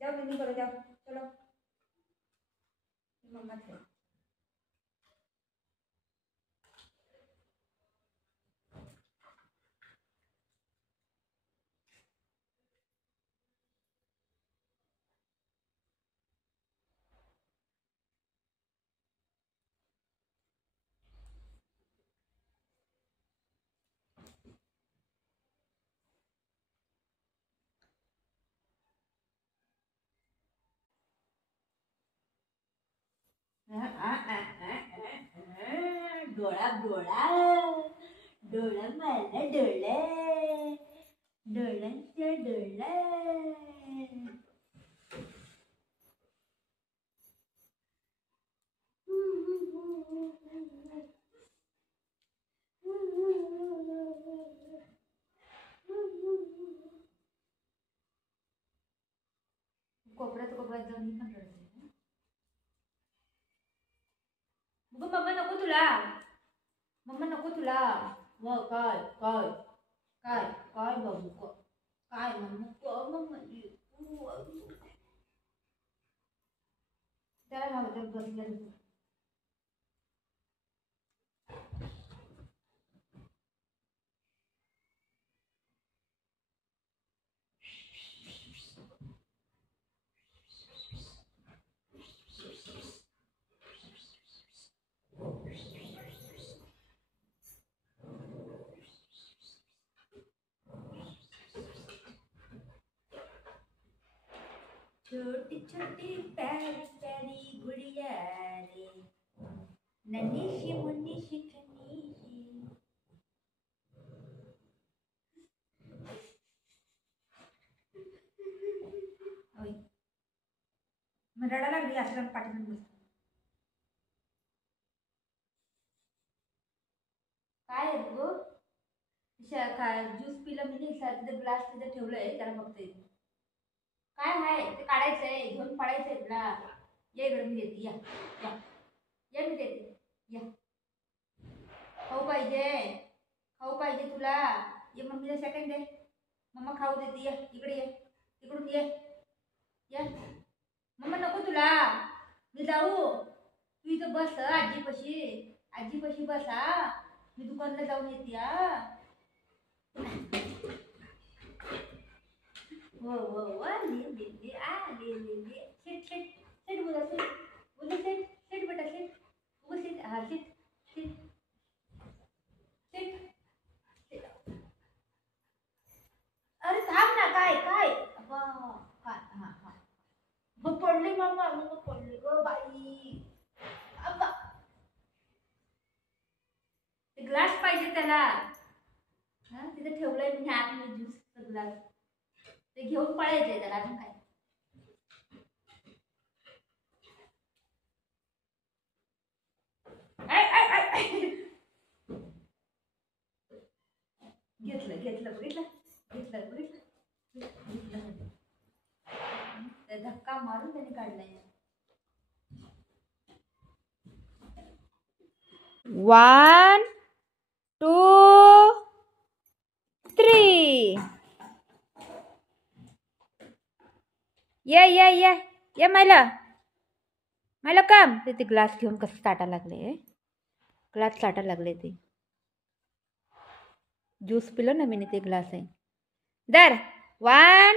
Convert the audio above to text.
जाओ बिल्ली करो, जाओ चलो मम्मा थे। डोळा डोळा डोळा मला डोळा डोळ्यांच्या डोळा. कोपऱ्यात कोपऱ्यात जाऊन मी पण रडते. मम्मा नको तुला, मम्मा नको तुला. मग काय काय काय काय बाबू काय मम्मा त्याला घालत बसल्या. छोटी छोटी प्यारी प्यारी गुड़िया रे, नन्ही सी मुन्नी सी खन्नी सी. मग रडायला लागली असं पाठीमागे बसतो. काय आहे गो? ज्यूस पिलं मी तिथे ग्लास तिथे ठेवलंय त्याला बघता येते. काय आहे ते काढायचंय, घेऊन पडायचंय तुला. ये इकडे मी देते, या या या मी देते, या. खाऊ पाहिजे, खाऊ पाहिजे तुला. ये मम्मीला सेकंड दे, मम्मा खाऊ देते. या इकडे ये, इकडून ये या. मम्मा नको तुला, मी जाऊ. तू इथं बस आजीपाशी, आजीपाशी बस. मी दुकानला जाऊन येते. वो वो वो ले आ ले सेट सेट सेट बोला सेट सेट बेटा सेट वो सेट. हाँ सेट सेट सेट. अरे थांब ना. काय काय काय हाँ हाँ मग पडली मामा, मग पडली ग बाई. अब्बा ते ग्लास पाहिजे त्याला. तिथे ठेवलंय मी आतमध्ये ज्यूसचा ग्लास. ते घेऊन पळायचंय त्याला. अजून काय घेतलं घेतलं बघितलं घेतलं बघितलं घेतलं. ते धक्का मारून त्याने काढलाय. 1 2 3. ये मला काम. ते ग्लास घेऊन कसं चाटा लागले, ग्लास चाटा लागले. ते ज्यूस पिलं ना मी, ते ग्लास आहे. दर 1